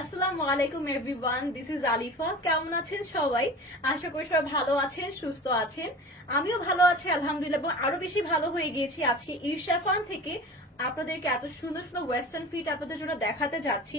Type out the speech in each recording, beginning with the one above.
আসসালামু আলাইকুম everyone, this is Alifa. কেমন আছেন সবাই? আশা করি সবাই ভালো আছেন, সুস্থ আছেন। আমিও ভালো আছি আলহামদুলিল্লাহ, এবং আরো বেশি ভালো হয়ে গিয়েছি আজকে ইরশাফান থেকে আপনাদেরকে এত সুন্দর সুন্দর ওয়েস্টার্ন ফিট আপনাদের জন্য দেখাতে যাচ্ছি,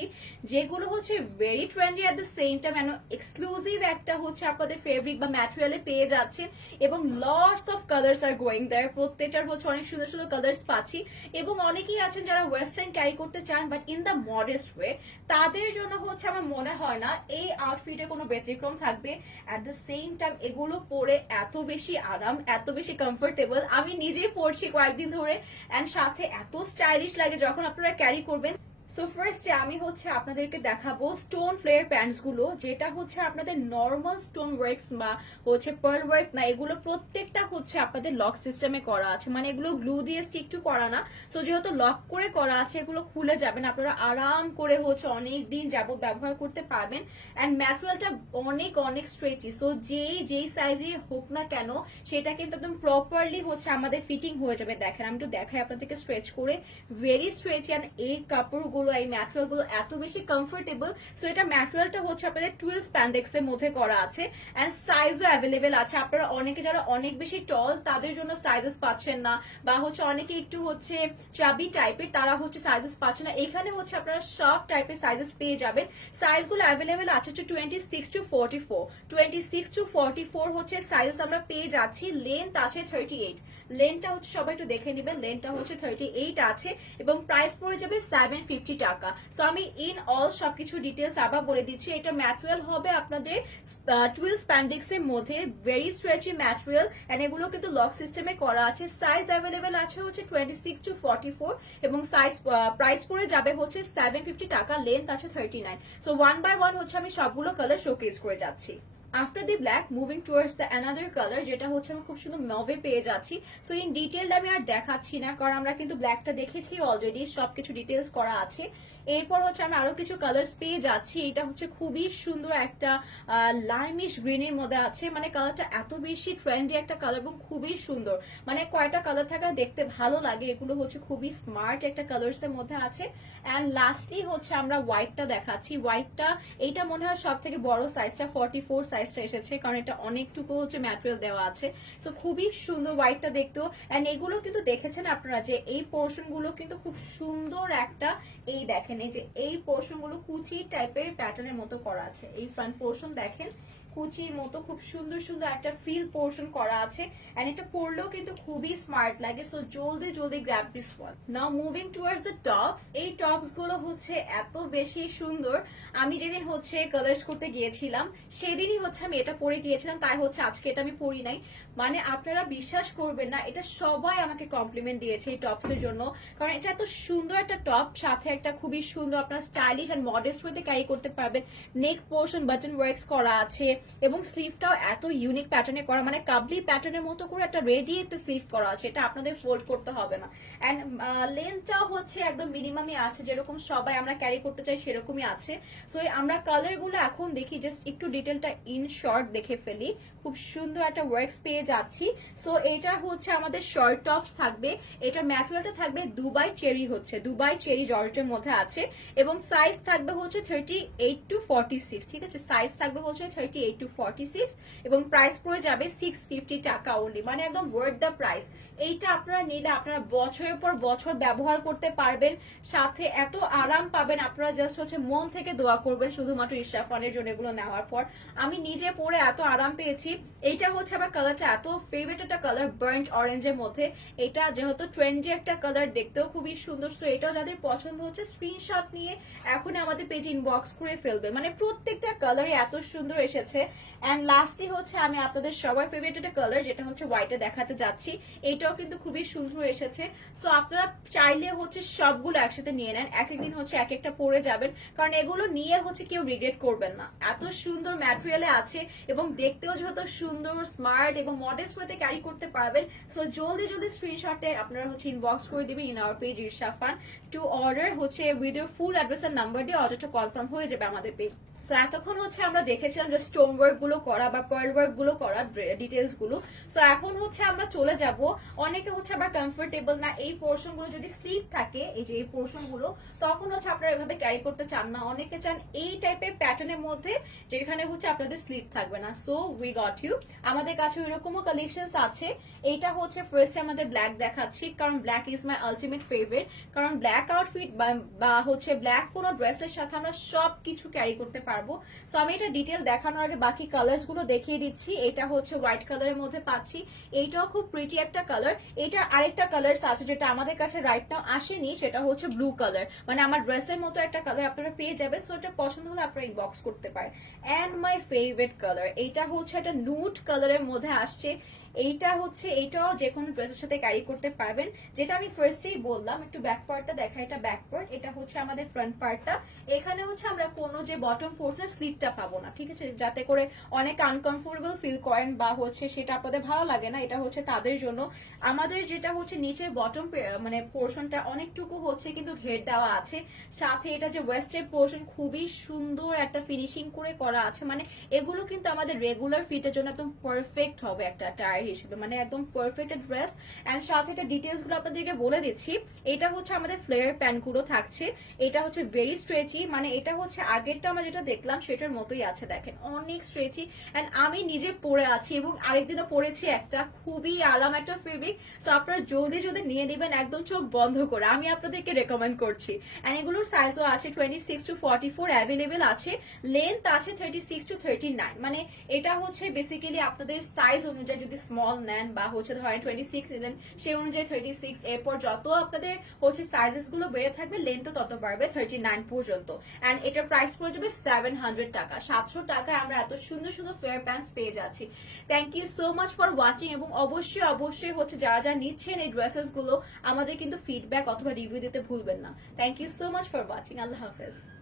যেগুলো হচ্ছে very trendy at the same time and exclusive একটা হচ্ছে আপনাদের ফেব্রিক বা ম্যাটেরিয়ালে পেয়ে যাচ্ছেন, এবং lots of colours are going there. প্রত্যেকটার হচ্ছে অনেক সুন্দর সুন্দর কালার্স পাচ্ছি, এবং অনেকেই আছেন যারা ওয়েস্টার্ন ক্যারি করতে চান but in the modest way. তাদের জন্য হচ্ছে আমার মনে হয় না এই আউটফিটে কোনো ব্যতিক্রম থাকবে। অ্যাট দ্য সেম টাইম এগুলো পরে এত বেশি আরাম, এত বেশি কমফোর্টেবল, আমি নিজেই পরছি কয়েকদিন ধরে, অ্যান্ড সাথে এত স্টাইলিশ লাগে যখন আপনারা ক্যারি করবেন। সো ফার্স্টে আমি হচ্ছে আপনাদেরকে দেখাবো স্টোন ফ্লেয়ার প্যান্টস গুলো, যেটা হচ্ছে আপনাদের নর্মাল স্টোন ওয়ার্কস বা হচ্ছে পার্ল ওয়ার্ক না, এগুলো প্রত্যেকটা হচ্ছে আপনাদের লক সিস্টেমে করা আছে, মানে এগুলো গ্লু দিয়ে স্টিক টু করা না। সো যেহেতু লক করে করা আছে, এগুলো খুলে যাবেন, আপনারা আরাম করে হচ্ছে অনেক দিন যাবত ব্যবহার করতে পারবেন। অ্যান্ড ম্যাটেরিয়ালটা অনেক অনেক স্ট্রেচি, সো যেই সাইজের হোক না কেন সেটা কিন্তু একদম প্রপারলি হচ্ছে আমাদের ফিটিং হয়ে যাবে। দেখেন, আমি একটু দেখাই আপনাদেরকে স্ট্রেচ করে, ভেরি স্ট্রেচি। অ্যান্ড এই কাপড়গুলো, এই ম্যাটেরিয়াল গুলো এত বেশি কমফোর্টেবল। সো এটা ম্যাটেরিয়ালটা হচ্ছে আপনাদের টুয়েল স্প্যান্ডেক্স এর মধ্যে করা আছে, এন্ড সাইজও অ্যাভেলেবেল আছে। আপনারা অনেকে যারা অনেক বেশি টল তাদের জন্য সাইজেস পাচ্ছেন না, বা হচ্ছে অনেকে একটু হচ্ছে চাবি টাইপের, তারা হচ্ছে সাইজেস পাচ্ছেন না। এখানে হচ্ছে আপনারা সব টাইপের সাইজেস পেয়ে যাবেন। সাইজগুলো অ্যাভেলেবেল আছে হচ্ছে 26 to 44, 26 to 44 হচ্ছে সাইজেস আমরা পেয়ে যাচ্ছি। লেন্থ আছে 38, লেন্থটা হচ্ছে সবাই একটু দেখে নেবেন, লেন্থটা হচ্ছে 38 আছে, এবং প্রাইস পড়ে যাবে 750 টাকা। সো আমি ইন অল সবকিছু ডিটেলস আবার বলে দিচ্ছি। এটা ম্যাটেরিয়াল হবে আপনাদের টুয়েলভ স্প্যান্ডেক্স এর মধ্যে, ভেরি স্ট্রেচি ম্যাটেরিয়াল, এন্ড এগুলো কিন্তু লক সিস্টেমে করা আছে। সাইজ অ্যাভেলেবেল আছে হচ্ছে 26 to 44, এবং সাইজ প্রাইস পড়ে যাবে হচ্ছে 750 টাকা, লেন্থ আছে 39। সো ওয়ান বাই ওয়ান হচ্ছে আমি সবগুলো কালার শোকেস করে যাচ্ছি। After the black moving towards the another colour, যেটা হচ্ছে আমি খুব সুন্দর মভে পেয়ে যাচ্ছি। সো ইন ডিটেল আমি আর দেখাচ্ছি না, কারণ আমরা কিন্তু ব্ল্যাকটা দেখেছি অলরেডি, সবকিছু ডিটেলস করা আছে। এরপর হচ্ছে আমি আরো কিছু কালার্স পেয়ে যাচ্ছি। এটা হচ্ছে খুবই সুন্দর একটা লাইমিশ গ্রিনের মধ্যে আছে, মানে কালারটা এত বেশি ট্রেন্ডি একটা কালার এবং খুবই সুন্দর, মানে কয়টা কালার থাকা দেখতে ভালো লাগে। এগুলো হচ্ছে খুবই স্মার্ট একটা কালার্স এর মধ্যে আছে। অ্যান্ড লাস্টলি হচ্ছে আমরা হোয়াইটটা দেখাচ্ছি। হোয়াইটটা এইটা মনে হয় সব থেকে বড় সাইজটা 44 সাইজটা এসেছে, কারণ এটা অনেকটুকু হচ্ছে ম্যাটেরিয়াল দেওয়া আছে। সো খুবই সুন্দর হোয়াইটটা দেখতেও। অ্যান্ড এগুলো কিন্তু দেখেছেন আপনারা যে এই পোর্শন গুলো কিন্তু খুব সুন্দর একটা, এই দেখেন এই যে এই পোর্শন গুলো কুচি টাইপের প্যাটার্নের মতো করা আছে। এই ফ্রন্ট পোর্শন দেখেন কুচির মতো খুব সুন্দর সুন্দর একটা ফ্রিল পোর্শন করা আছে, এন্ড এটা পরলেও কিন্তু খুবই স্মার্ট লাগে। সো জলদি জলদি grab this one. Now moving towards the tops. এই টপস গুলো হচ্ছে এত বেশি সুন্দর, আমি যেদিন হচ্ছে কালার্স করতে গিয়েছিলাম সেদিনই হচ্ছে আমি এটা পরে গিয়েছিলাম, তাই হচ্ছে আজকে এটা আমি পরি নাই। মানে আপনারা বিশ্বাস করবেন না, এটা সবাই আমাকে কমপ্লিমেন্ট দিয়েছে এই টপস এর জন্য, কারণ এটা এত সুন্দর একটা টপ, সাথে একটা খুবই সুন্দর আপনার স্টাইলিশ এন্ড মডেস্ট ওয়েতে ক্যারি করতে পারবেন। নেক পোর্শন বাটন ওয়ার্কস করা আছে, এবং স্লিভটাও এত ইউনিক প্যাটার্নে করা, মানে কাবলি প্যাটার্নের মতো করে একটা রেডি একটা স্লিভ করা আছে, এটা আপনাদের ফোল্ড করতে হবে না। এন্ড লেন্থটাও হচ্ছে একদম মিনিমামই আছে, যেরকম সবাই আমরা ক্যারি করতে চাই সেরকমই আছে। সো আমরা কালার গুলো এখন দেখি, জাস্ট একটু ডিটেলটা ইন শর্ট দেখে ফেলি। খুব সুন্দর একটা ওয়ার্কস পেয়ে যাচ্ছি। সো এটা হচ্ছে আমাদের শর্ট টপস থাকবে, এটা ম্যাটেরিয়ালটা থাকবে দুবাই চেরি, হচ্ছে দুবাই চেরি জর্জের মধ্যে আছে, এবং সাইজ থাকবে হচ্ছে 38 to 46, ঠিক আছে? সাইজ থাকবে হচ্ছে 38 to 46, এবং প্রাইস পড়ে যাবে 650 টাকা অনলি, মানে একদম ওয়ার্থ দ্য প্রাইস। এইটা আপনারা নিলে আপনারা বছরের পর বছর ব্যবহার করতে পারবেন, সাথে এত আরাম পাবেন, আপনারা জাস্ট হচ্ছে মন থেকে দোয়া করবেন শুধুমাত্র ইরশাফানের জন্য এগুলো নেওয়ার পর। আমি নিজে পরে এত আরাম পেয়েছি। এইটা হচ্ছে আমার কালারটা এত ফেভারিট একটা কালার, বার্ন্ট অরেঞ্জের মধ্যে। এটা যেহেতু ট্রেন্ডি একটা কালার, দেখতেও খুবই সুন্দর। সো এটাও যাদের পছন্দ হচ্ছে স্ক্রিনশট নিয়ে এখন আমাদের পেজে ইনবক্স করে ফেলবে, মানে প্রত্যেকটা কালারই এত সুন্দর এসেছে। এন্ড লাস্টলি হচ্ছে আমি আপনাদের সবার ফেভারিট একটা কালার, যেটা হচ্ছে হোয়াইটে দেখাতে যাচ্ছি। এটাও কিন্তু খুবই সুন্দর এসেছে। সো আপনারা চাইলে হচ্ছে সবগুলো একসাথে নিয়ে নেন, এক একদিন হচ্ছে এক একটা পরে যাবেন, কারণ এগুলো নিয়ে হচ্ছে কেউ রিগ্রেট করবেন না। এত সুন্দর ম্যাটেরিয়ালে আছে, এবং দেখতেও যেহেতু সুন্দর, স্মার্ট এবং মডেস্ট ওয়েতে ক্যারি করতে পারবেন। সো জলদি জলদি স্ক্রিনশটে আপনারা হচ্ছে ইনবক্স করে দিবেন ইন আওয়ার পেজ ইরশাফান টু অর্ডার, হচ্ছে with your full address and number দিয়ে অর্ডারটা কনফার্ম হয়ে যাবে আমাদের পেজ। সো এতক্ষণ হচ্ছে আমরা দেখেছিলাম যে স্টোন ওয়ার্ক গুলো করা বা পার্ল ওয়ার্ক গুলো করা ডিটেলস গুলো। সো এখন হচ্ছে আমরা চলে যাব, অনেকে হচ্ছে আবার কমফোর্টেবল না এই পোর্শন গুলো যদি স্লিপ থাকে, এই যে এই পোর্শন গুলো, তখন হচ্ছে আপনারা এভাবে ক্যারি করতে চান না, অনেকে চান এই টাইপের প্যাটার্নের মধ্যে যেখানে হচ্ছে আপনাদের স্লিপ থাকবে না। সো উই গট ইউ, আমাদের কাছে এরকমও কালেকশন আছে। এইটা হচ্ছে ফার্স্টে আমাদের ব্ল্যাক দেখাচ্ছি, কারণ black is my ultimate favourite, কারণ ব্ল্যাক আউটফিট বা হচ্ছে ব্ল্যাক কোনো ড্রেসের সাথে আমরা সব কিছু ক্যারি করতে পারবো। সো আমি এটা ডিটেল দেখানোর আগে বাকি কালার্স গুলো দেখিয়ে দিচ্ছি। এটা হচ্ছে হোয়াইট কালারের মধ্যে পাচ্ছি, এইটাও খুব প্রিটি একটা কালার। এটা আরেকটা কালার আছে যেটা আমাদের কাছে রাইট নাও আসেনি, সেটা হচ্ছে ব্লু কালার, মানে আমার ড্রেসের মতো একটা কালার আপনারা পেয়ে যাবেন। সো এটা পছন্দ হলে আপনারা ইনবক্স করতে পারেন। অ্যান্ড মাই ফেভারিট কালার, এইটা হচ্ছে একটা নুট কালারের মধ্যে আসছে। এইটা হচ্ছে, এইটাও যে কোনো ড্রেসের সাথে ক্যারি করতে পারবেন। যেটা আমি ফার্স্টেই বললাম, একটু ব্যাক পার্টটা দেখা, এটা ব্যাক পার্ট, এটা হচ্ছে আমাদের ফ্রন্ট পার্টটা। এখানে হচ্ছে আমরা কোনো যে বটম পোর্শনের স্লিপটা পাবো না, ঠিক আছে, যাতে করে অনেক আনকমফোর্টেবল ফিল করেন বা হচ্ছে সেটা আপনাদের ভালো লাগে না, এটা হচ্ছে তাদের জন্য। আমাদের যেটা হচ্ছে নিচের বটম মানে পোর্শনটা অনেকটুকু হচ্ছে কিন্তু ঘের দেওয়া আছে, সাথে এটা যে ওয়েস্টের পোর্শন খুবই সুন্দর একটা ফিনিশিং করে করা আছে, মানে এগুলো কিন্তু আমাদের রেগুলার ফিটের জন্য একদম পারফেক্ট হবে একটা টায়ার হিসেবে, মানে একদম পারফেক্ট ড্রেস। এন্ড সাথে এটা ডিটেলস গুলো আপনাদেরকে বলে দিচ্ছি। এটা হচ্ছে আমাদের ফ্লেয়ার প্যান্ট গুলো থাকছে, এটা হচ্ছে ভেরি স্ট্রেচি, মানে এটা হচ্ছে আগেরটা আমরা যেটা দেখলাম সেটার মতোই আছে, দেখেন অনেক স্ট্রেচি। এন্ড আমি নিজে পরে আছি এবং আরেকদিনও পরেছি, একটা খুবই আরাম একটা ফেব্রিক। সো আপনারা জলদি জলদি নিয়ে নেবেন একদম চোখ বন্ধ করে, আমি আপনাদেরকে রেকমেন্ড করছি। এন্ড এগুলোর সাইজও আছে 26 to 44 অ্যাভেলেবেল আছে, লেন্থ আছে 36 to 39, মানে এটা হচ্ছে বেসিক্যালি আপনাদের সাইজ অনুযায়ী, যদি স্মল নেন বা হচ্ছে ধরেন 26 নিলেন সেই অনুযায়ী 36, এরপর যত আপনাদের হচ্ছে সাইজেস গুলো বেড়ে থাকবে লেন্থও তত বাড়বে 39 পর্যন্ত। এন্ড এটার প্রাইস পড়ে যাবে 700 টাকা, 700 টাকায় আমরা এত সুন্দর সুন্দর ফেয়ার প্যান্টস পেয়ে যাচ্ছি। Thank you so much for watching, এবং অবশ্যই অবশ্যই হচ্ছে যারা যারা নিচ্ছেন এই ড্রেসেস গুলো আমাদের কিন্তু ফিডব্যাক অথবা রিভিউ দিতে ভুলবেন না। Thank you so much for watching, আল্লাহ হাফেজ।